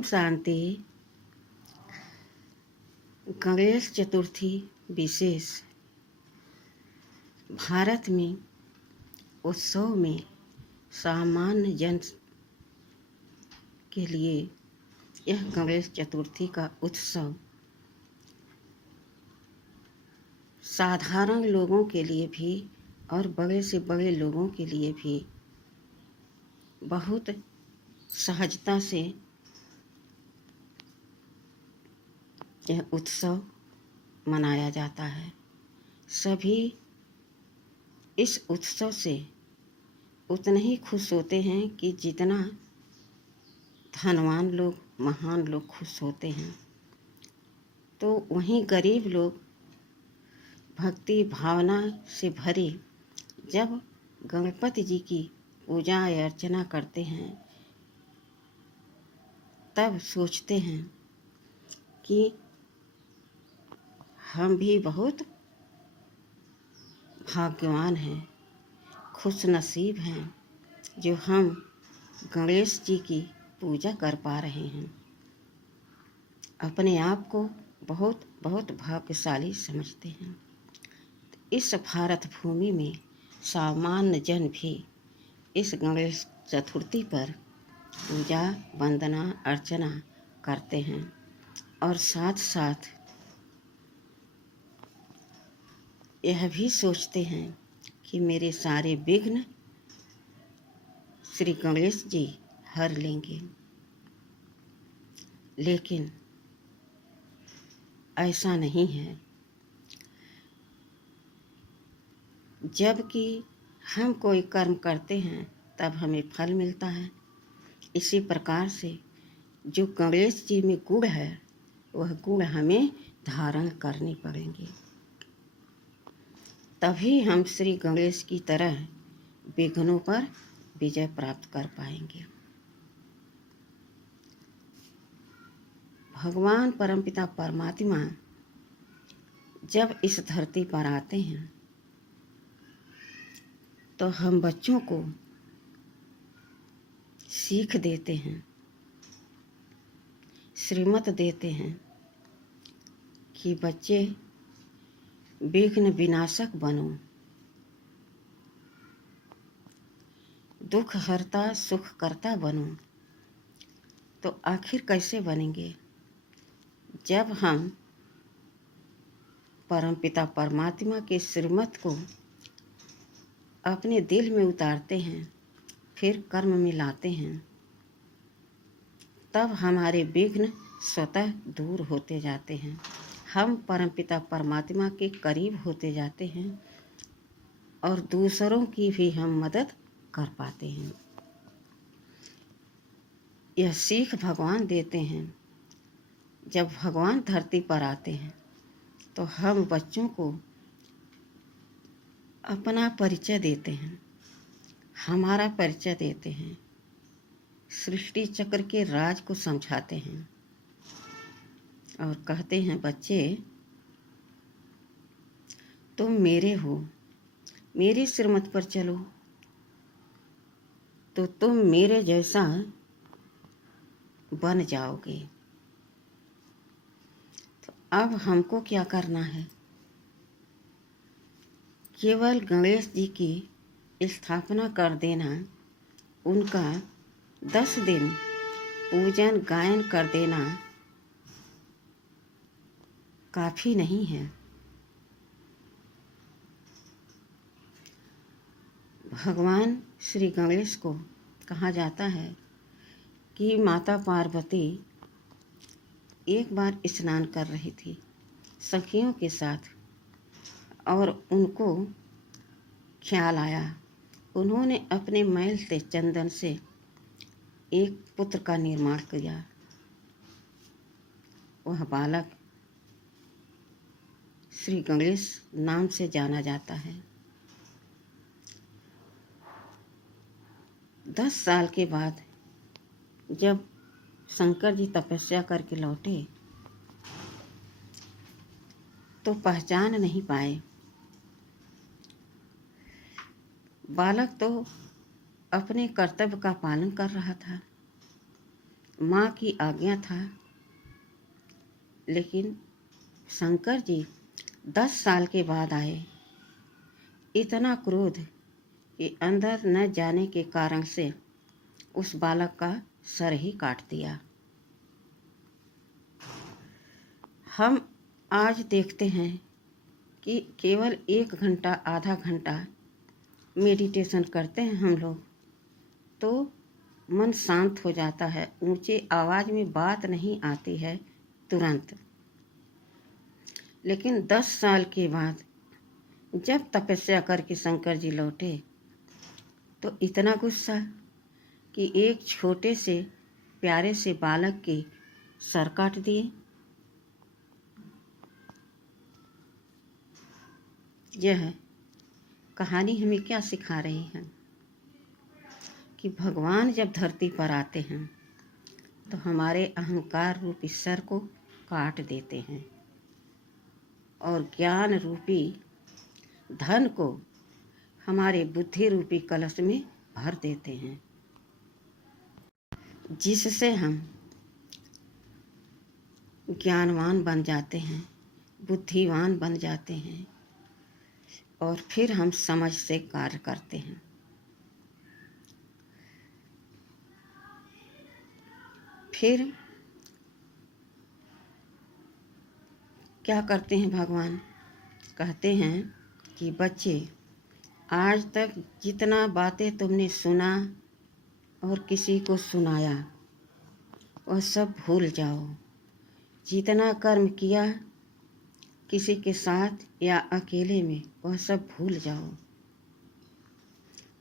ओम शांति। गणेश चतुर्थी विशेष भारत में उत्सव में सामान्य जन के लिए यह गणेश चतुर्थी का उत्सव साधारण लोगों के लिए भी और बड़े से बड़े लोगों के लिए भी बहुत सहजता से यह उत्सव मनाया जाता है। सभी इस उत्सव से उतने ही खुश होते हैं कि जितना धनवान लोग, महान लोग खुश होते हैं, तो वहीं गरीब लोग भक्ति भावना से भरे जब गणपति जी की पूजा अर्चना करते हैं, तब सोचते हैं कि हम भी बहुत भाग्यवान हैं, खुश नसीब हैं जो हम गणेश जी की पूजा कर पा रहे हैं। अपने आप को बहुत बहुत भाग्यशाली समझते हैं। इस भारत भूमि में सामान्य जन भी इस गणेश चतुर्थी पर पूजा वंदना अर्चना करते हैं और साथ साथ यह भी सोचते हैं कि मेरे सारे विघ्न श्री गणेश जी हर लेंगे। लेकिन ऐसा नहीं है। जबकि हम कोई कर्म करते हैं तब हमें फल मिलता है। इसी प्रकार से जो गणेश जी में गुण है, वह गुण हमें धारण करने पड़ेंगे, तभी हम श्री गणेश की तरह विघ्नों पर विजय प्राप्त कर पाएंगे। भगवान परमपिता परमात्मा जब इस धरती पर आते हैं तो हम बच्चों को सीख देते हैं, श्रीमत देते हैं कि बच्चे विघ्न विनाशक बनो, दुख हरता सुख करता बनो। तो आखिर कैसे बनेंगे? जब हम परमपिता परमात्मा के श्रीमत को अपने दिल में उतारते हैं, फिर कर्म में लाते हैं, तब हमारे विघ्न स्वतः दूर होते जाते हैं। हम परमपिता परमात्मा के करीब होते जाते हैं और दूसरों की भी हम मदद कर पाते हैं। यह सीख भगवान देते हैं। जब भगवान धरती पर आते हैं तो हम बच्चों को अपना परिचय देते हैं, हमारा परिचय देते हैं, सृष्टि चक्र के राज को समझाते हैं और कहते हैं, बच्चे तुम मेरे हो, मेरी श्रीमत पर चलो तो तुम मेरे जैसा बन जाओगे। तो अब हमको क्या करना है? केवल गणेश जी की स्थापना कर देना, उनका 10 दिन पूजन गायन कर देना काफ़ी नहीं है। भगवान श्री गणेश को कहा जाता है कि माता पार्वती एक बार स्नान कर रही थी सखियों के साथ और उनको ख्याल आया। उन्होंने अपने मैल से चंदन से एक पुत्र का निर्माण किया। वह बालक श्री गणेश नाम से जाना जाता है। 10 साल के बाद जब शंकर जी तपस्या करके लौटे तो पहचान नहीं पाए। बालक तो अपने कर्तव्य का पालन कर रहा था। माँ की आज्ञा था, लेकिन शंकर जी 10 साल के बाद आए। इतना क्रोध कि अंदर न जाने के कारण से उस बालक का सर ही काट दिया। हम आज देखते हैं कि केवल 1 घंटा आधा घंटा मेडिटेशन करते हैं हम लोग तो मन शांत हो जाता है, ऊंचे आवाज़ में बात नहीं आती है तुरंत। लेकिन 10 साल के बाद जब तपस्या करके शंकर जी लौटे तो इतना गुस्सा कि एक छोटे से प्यारे से बालक के सर काट दिए। यह कहानी हमें क्या सिखा रही है कि भगवान जब धरती पर आते हैं तो हमारे अहंकार रूपी सर को काट देते हैं और ज्ञान रूपी धन को हमारे बुद्धि रूपी कलश में भर देते हैं, जिससे हम ज्ञानवान बन जाते हैं, बुद्धिवान बन जाते हैं और फिर हम समझ से कार्य करते हैं। फिर क्या करते हैं भगवान? कहते हैं कि बच्चे, आज तक जितना बातें तुमने सुना और किसी को सुनाया वह सब भूल जाओ। जितना कर्म किया किसी के साथ या अकेले में वह सब भूल जाओ।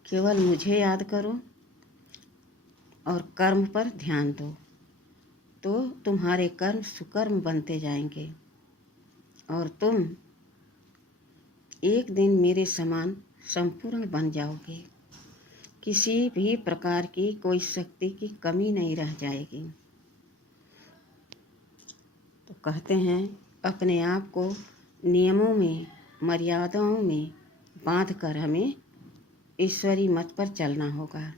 केवल मुझे याद करो और कर्म पर ध्यान दो, तो तुम्हारे कर्म सुकर्म बनते जाएंगे और तुम एक दिन मेरे समान संपूर्ण बन जाओगे। किसी भी प्रकार की कोई शक्ति की कमी नहीं रह जाएगी। तो कहते हैं अपने आप को नियमों में, मर्यादाओं में बांधकर हमें ईश्वरी मत पर चलना होगा।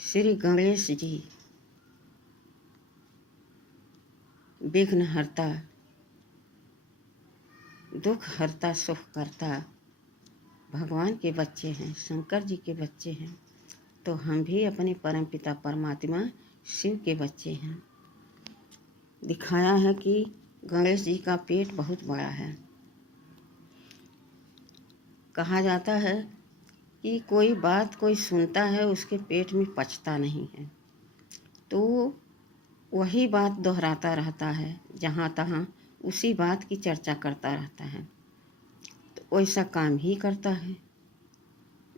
श्री गणेश जी विघ्नहर्ता, दुख हरता, सुख करता भगवान के बच्चे हैं, शंकर जी के बच्चे हैं। तो हम भी अपने परमपिता परमात्मा शिव के बच्चे हैं। दिखाया है कि गणेश जी का पेट बहुत बड़ा है। कहा जाता है कि कोई बात कोई सुनता है उसके पेट में पचता नहीं है, तो वही बात दोहराता रहता है, जहाँ तहाँ उसी बात की चर्चा करता रहता है, तो वैसा काम ही करता है।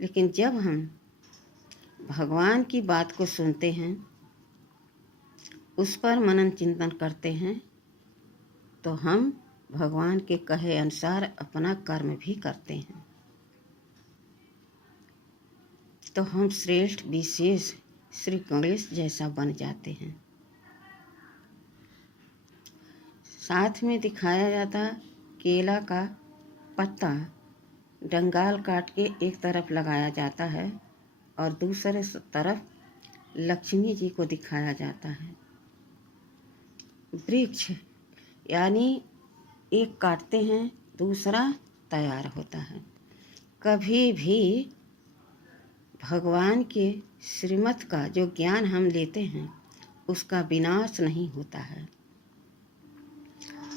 लेकिन जब हम भगवान की बात को सुनते हैं, उस पर मनन चिंतन करते हैं, तो हम भगवान के कहे अनुसार अपना कर्म भी करते हैं, तो हम श्रेष्ठ विशेष श्री गणेश जैसा बन जाते हैं। साथ में दिखाया जाता केला का पत्ता डंगाल काट के एक तरफ लगाया जाता है और दूसरे तरफ लक्ष्मी जी को दिखाया जाता है। वृक्ष यानी एक काटते हैं दूसरा तैयार होता है। कभी भी भगवान के श्रीमत का जो ज्ञान हम लेते हैं उसका विनाश नहीं होता है।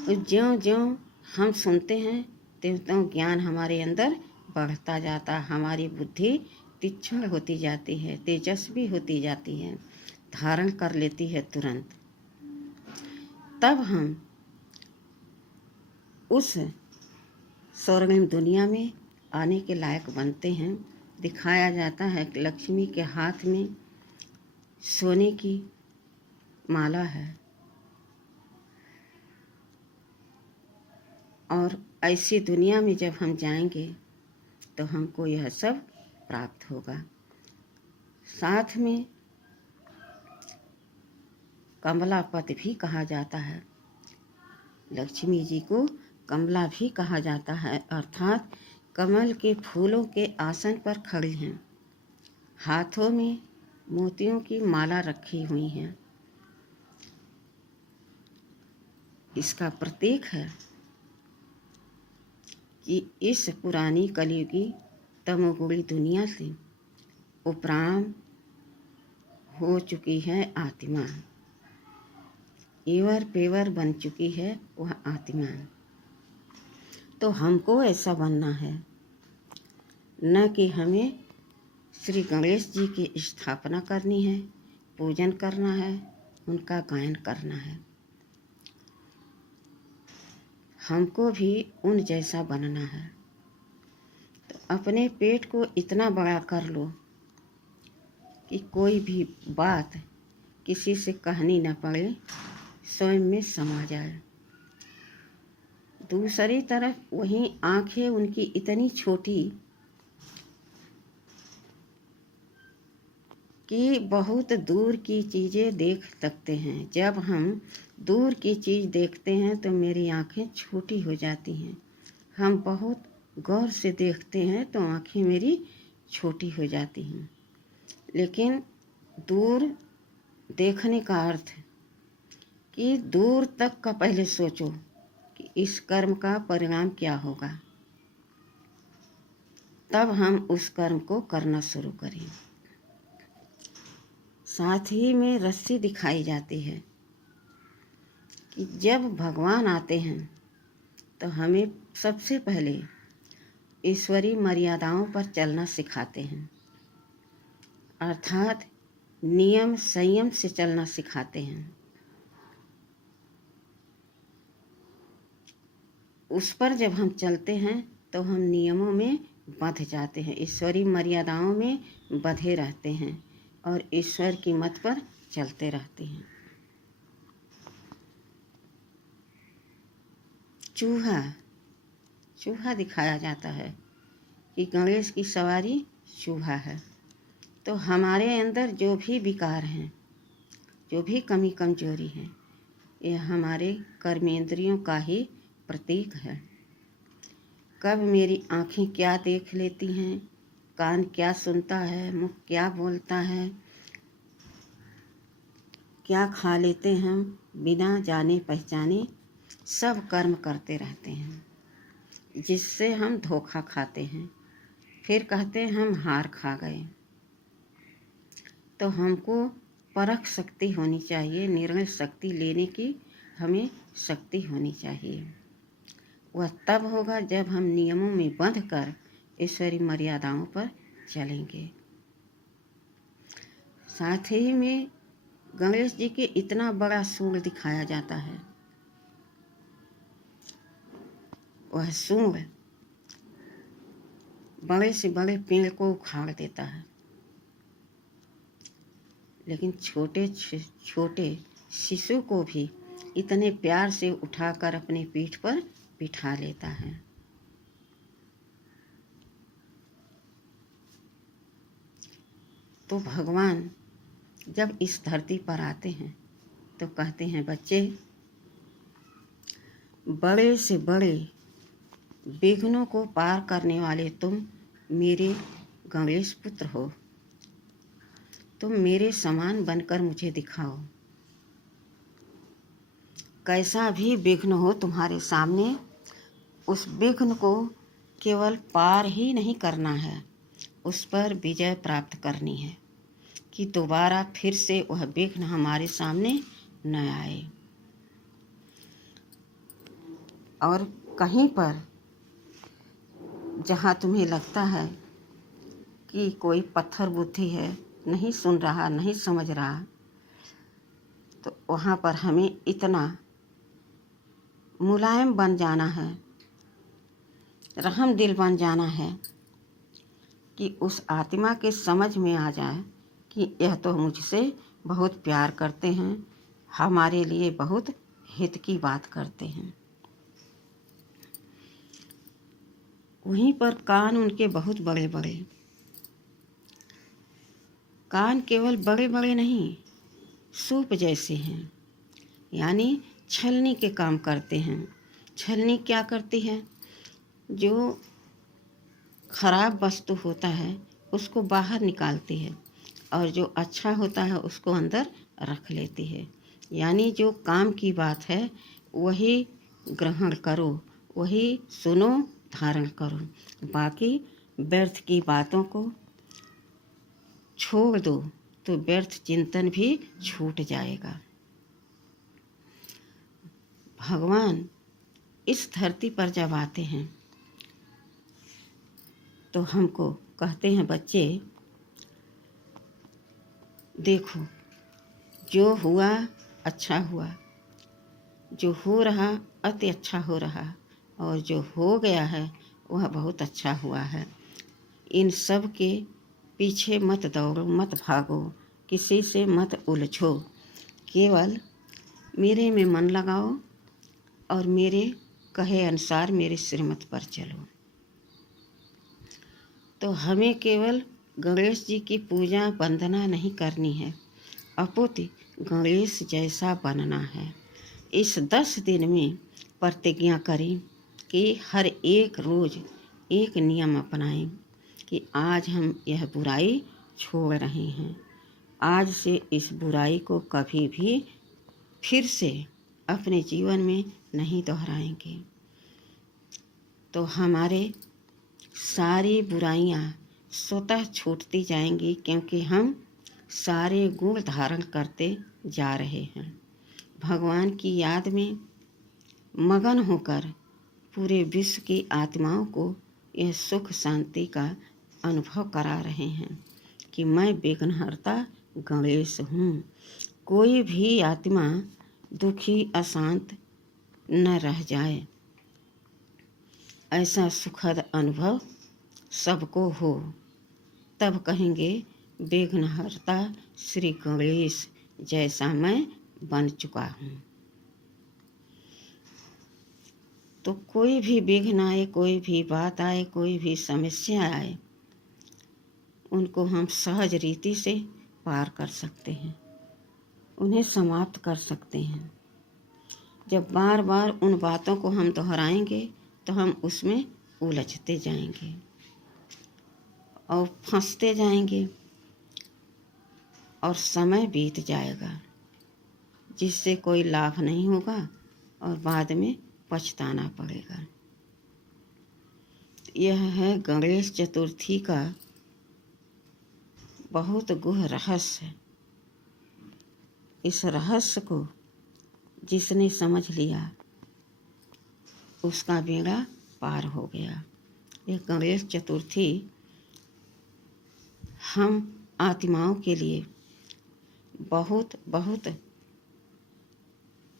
ज्यों-ज्यों हम सुनते हैं त्यों ज्ञान हमारे अंदर बढ़ता जाता, हमारी बुद्धि तीक्ष्ण होती जाती है, तेजस्वी होती जाती है, धारण कर लेती है तुरंत। तब हम उस स्वर्णिम दुनिया में आने के लायक बनते हैं। दिखाया जाता है कि लक्ष्मी के हाथ में सोने की माला है और ऐसी दुनिया में जब हम जाएंगे तो हमको यह सब प्राप्त होगा। साथ में कमलापति भी कहा जाता है, लक्ष्मी जी को कमला भी कहा जाता है, अर्थात कमल के फूलों के आसन पर खड़ी हैं, हाथों में मोतियों की माला रखी हुई हैं। इसका प्रतीक है कि इस पुरानी कलयुगी तमोगुणी दुनिया से उपराम हो चुकी है आत्मा, एवर पेवर बन चुकी है वह आत्मा। तो हमको ऐसा बनना है, न कि हमें श्री गणेश जी की स्थापना करनी है, पूजन करना है, उनका गायन करना है। हमको भी उन जैसा बनना है। तो अपने पेट को इतना बड़ा कर लो कि कोई भी बात किसी से कहनी न पड़े, स्वयं में समा जाए। दूसरी तरफ वहीं आंखें उनकी इतनी छोटी कि बहुत दूर की चीज़ें देख सकते हैं। जब हम दूर की चीज़ देखते हैं तो मेरी आंखें छोटी हो जाती हैं। हम बहुत गौर से देखते हैं तो आंखें मेरी छोटी हो जाती हैं। लेकिन दूर देखने का अर्थ कि दूर तक का पहले सोचो कि इस कर्म का परिणाम क्या होगा, तब हम उस कर्म को करना शुरू करें। साथ ही में रस्सी दिखाई जाती है कि जब भगवान आते हैं तो हमें सबसे पहले ईश्वरीय मर्यादाओं पर चलना सिखाते हैं, अर्थात नियम संयम से चलना सिखाते हैं। उस पर जब हम चलते हैं तो हम नियमों में बंध जाते हैं, ईश्वरीय मर्यादाओं में बंधे रहते हैं और ईश्वर की मत पर चलते रहते हैं। चूहा दिखाया जाता है कि गणेश की सवारी चूहा है। तो हमारे अंदर जो भी विकार हैं, जो भी कमी कमजोरी है, यह हमारे कर्मेंद्रियों का ही प्रतीक है। कब मेरी आँखें क्या देख लेती हैं, कान क्या सुनता है, मुख क्या बोलता है, क्या खा लेते हैं, बिना जाने पहचाने सब कर्म करते रहते हैं, जिससे हम धोखा खाते हैं। फिर कहते हैं हम हार खा गए। तो हमको परख शक्ति होनी चाहिए, निर्णय शक्ति लेने की हमें शक्ति होनी चाहिए। वह तब होगा जब हम नियमों में बंध कर ईश्वरीय मर्यादाओं पर चलेंगे। साथ ही में गणेश जी के इतना बड़ा सूंड दिखाया जाता है। वह सूंड बड़े से बड़े पेड़ को उखाड़ देता है, लेकिन छोटे छोटे शिशु को भी इतने प्यार से उठाकर अपनी पीठ पर बिठा लेता है। तो भगवान जब इस धरती पर आते हैं तो कहते हैं, बच्चे, बड़े से बड़े विघ्नों को पार करने वाले तुम मेरे गणेश पुत्र हो। तुम मेरे समान बनकर मुझे दिखाओ। कैसा भी विघ्न हो तुम्हारे सामने, उस विघ्न को केवल पार ही नहीं करना है, उस पर विजय प्राप्त करनी है कि दोबारा फिर से वह विघ्न हमारे सामने न आए। और कहीं पर जहाँ तुम्हें लगता है कि कोई पत्थर बुद्धि है, नहीं सुन रहा, नहीं समझ रहा, तो वहाँ पर हमें इतना मुलायम बन जाना है, रहम दिल बन जाना है कि उस आत्मा के समझ में आ जाए कि यह तो मुझसे बहुत प्यार करते हैं, हमारे लिए बहुत हित की बात करते हैं। वहीं पर कान उनके बहुत बड़े बड़े, कान केवल बड़े बड़े नहीं, सूप जैसे हैं, यानी छलनी के काम करते हैं। छलनी क्या करती है? जो खराब वस्तु होता है उसको बाहर निकालती है, और जो अच्छा होता है उसको अंदर रख लेती है। यानी जो काम की बात है वही ग्रहण करो, वही सुनो, धारण करो। बाकी व्यर्थ की बातों को छोड़ दो तो व्यर्थ चिंतन भी छूट जाएगा। भगवान इस धरती पर जब आते हैं तो हमको कहते हैं, बच्चे देखो, जो हुआ अच्छा हुआ, जो हो रहा अति अच्छा हो रहा, और जो हो गया है वह बहुत अच्छा हुआ है। इन सब के पीछे मत दौड़ो, मत भागो, किसी से मत उलझो, केवल मेरे में मन लगाओ और मेरे कहे अनुसार मेरे श्रीमत पर चलो। तो हमें केवल गणेश जी की पूजा वंदना नहीं करनी है, अपितु गणेश जैसा बनना है। इस 10 दिन में प्रतिज्ञा करें कि हर एक रोज़ एक नियम अपनाएं कि आज हम यह बुराई छोड़ रहे हैं, आज से इस बुराई को कभी भी फिर से अपने जीवन में नहीं दोहराएंगे। तो हमारे सारी बुराइयां स्वतः छूटती जाएंगी, क्योंकि हम सारे गुण धारण करते जा रहे हैं। भगवान की याद में मगन होकर पूरे विश्व की आत्माओं को यह सुख शांति का अनुभव करा रहे हैं कि मैं विघ्नहर्ता गणेश हूँ। कोई भी आत्मा दुखी अशांत न रह जाए, ऐसा सुखद अनुभव सबको हो, तब कहेंगे विघ्नहर्ता श्री गणेश जैसा मैं बन चुका हूँ। तो कोई भी विघ्न आए, कोई भी बात आए, कोई भी समस्या आए, उनको हम सहज रीति से पार कर सकते हैं, उन्हें समाप्त कर सकते हैं। जब बार बार उन बातों को हम दोहराएंगे तो हम उसमें उलझते जाएंगे और फंसते जाएंगे और समय बीत जाएगा, जिससे कोई लाभ नहीं होगा और बाद में पछताना पड़ेगा। यह है गणेश चतुर्थी का बहुत गूढ़ रहस्य। इस रहस्य को जिसने समझ लिया उसका बेड़ा पार हो गया। यह गणेश चतुर्थी हम आत्माओं के लिए बहुत बहुत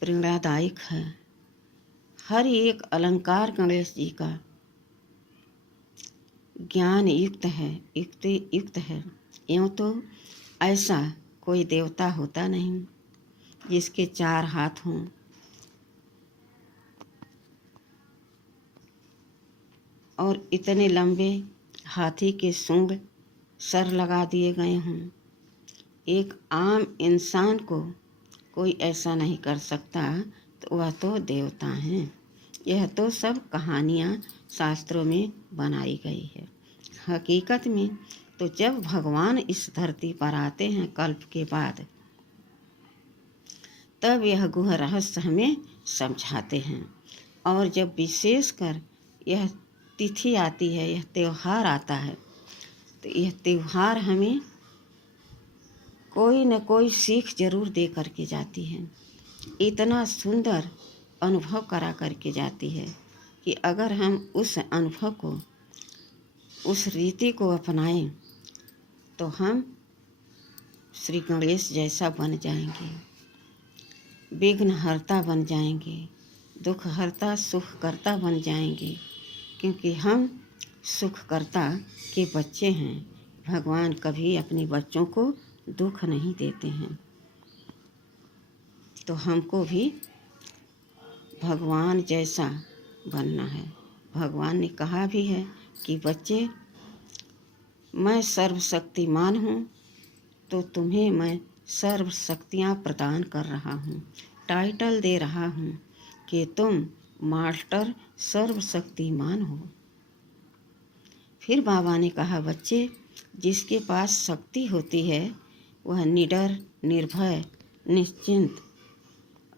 प्रेरणादायक है। हर एक अलंकार गणेश जी का ज्ञान युक्त है, युक्त है। यूँ तो ऐसा कोई देवता होता नहीं जिसके 4 हाथ हों, और इतने लंबे हाथी के सूंड सर लगा दिए गए हों। एक आम इंसान को कोई ऐसा नहीं कर सकता, तो वह तो देवता हैं। यह तो सब कहानियाँ शास्त्रों में बनाई गई है। हकीकत में तो जब भगवान इस धरती पर आते हैं कल्प के बाद, तब यह गुह रहस्य हमें समझाते हैं। और जब विशेषकर यह तिथि आती है, यह त्यौहार आता है, तो यह त्यौहार हमें कोई न कोई सीख जरूर दे करके जाती है। इतना सुंदर अनुभव करा करके जाती है कि अगर हम उस अनुभव को, उस रीति को अपनाएं तो हम श्री गणेश जैसा बन जाएंगे, विघ्नहर्ता बन जाएंगे, दुखहर्ता सुखकर्ता बन जाएंगे, क्योंकि हम सुखकर्ता के बच्चे हैं। भगवान कभी अपने बच्चों को दुख नहीं देते हैं। तो हमको भी भगवान जैसा बनना है। भगवान ने कहा भी है कि बच्चे, मैं सर्वशक्तिमान हूँ, तो तुम्हें मैं सर्व शक्तियाँ प्रदान कर रहा हूँ, टाइटल दे रहा हूँ कि तुम मास्टर सर्वशक्तिमान हो। फिर बाबा ने कहा, बच्चे जिसके पास शक्ति होती है वह निडर, निर्भय, निश्चिंत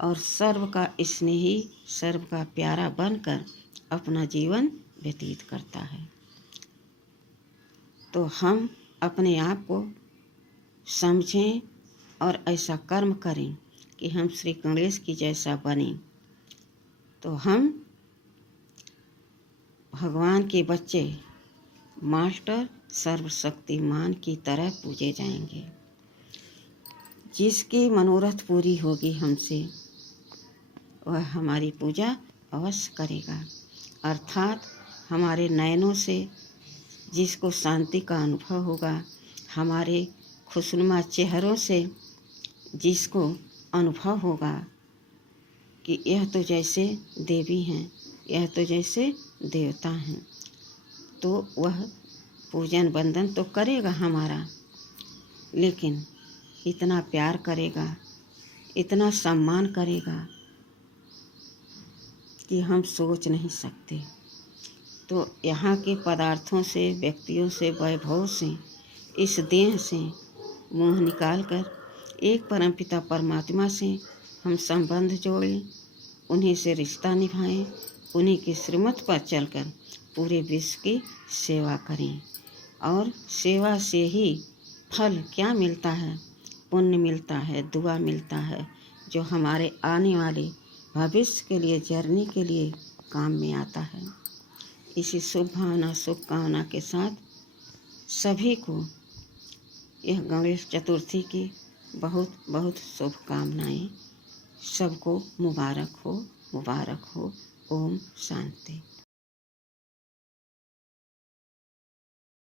और सर्व का स्नेही, सर्व का प्यारा बनकर अपना जीवन व्यतीत करता है। तो हम अपने आप को समझें और ऐसा कर्म करें कि हम श्री गणेश की जैसा बने, तो हम भगवान के बच्चे मास्टर सर्वशक्तिमान की तरह पूजे जाएंगे। जिसकी मनोरथ पूरी होगी हमसे, वह हमारी पूजा अवश्य करेगा। अर्थात हमारे नयनों से जिसको शांति का अनुभव होगा, हमारे खुशनुमा चेहरों से जिसको अनुभव होगा कि यह तो जैसे देवी हैं, यह तो जैसे देवता हैं, तो वह पूजन वंदन तो करेगा हमारा, लेकिन इतना प्यार करेगा, इतना सम्मान करेगा कि हम सोच नहीं सकते। तो यहाँ के पदार्थों से, व्यक्तियों से, वैभव से, इस देह से मोह निकालकर एक परमपिता परमात्मा से हम संबंध जोड़ें, उन्हीं से रिश्ता निभाएं, उन्हीं की श्रीमत पर चलकर पूरे विश्व की सेवा करें। और सेवा से ही फल क्या मिलता है? पुण्य मिलता है, दुआ मिलता है, जो हमारे आने वाले भविष्य के लिए, जर्नी के लिए काम में आता है। इसी शुभ भावना, शुभकामना के साथ सभी को यह गणेश चतुर्थी की बहुत बहुत शुभकामनाएं। सबको मुबारक हो, मुबारक हो। ओम शांति।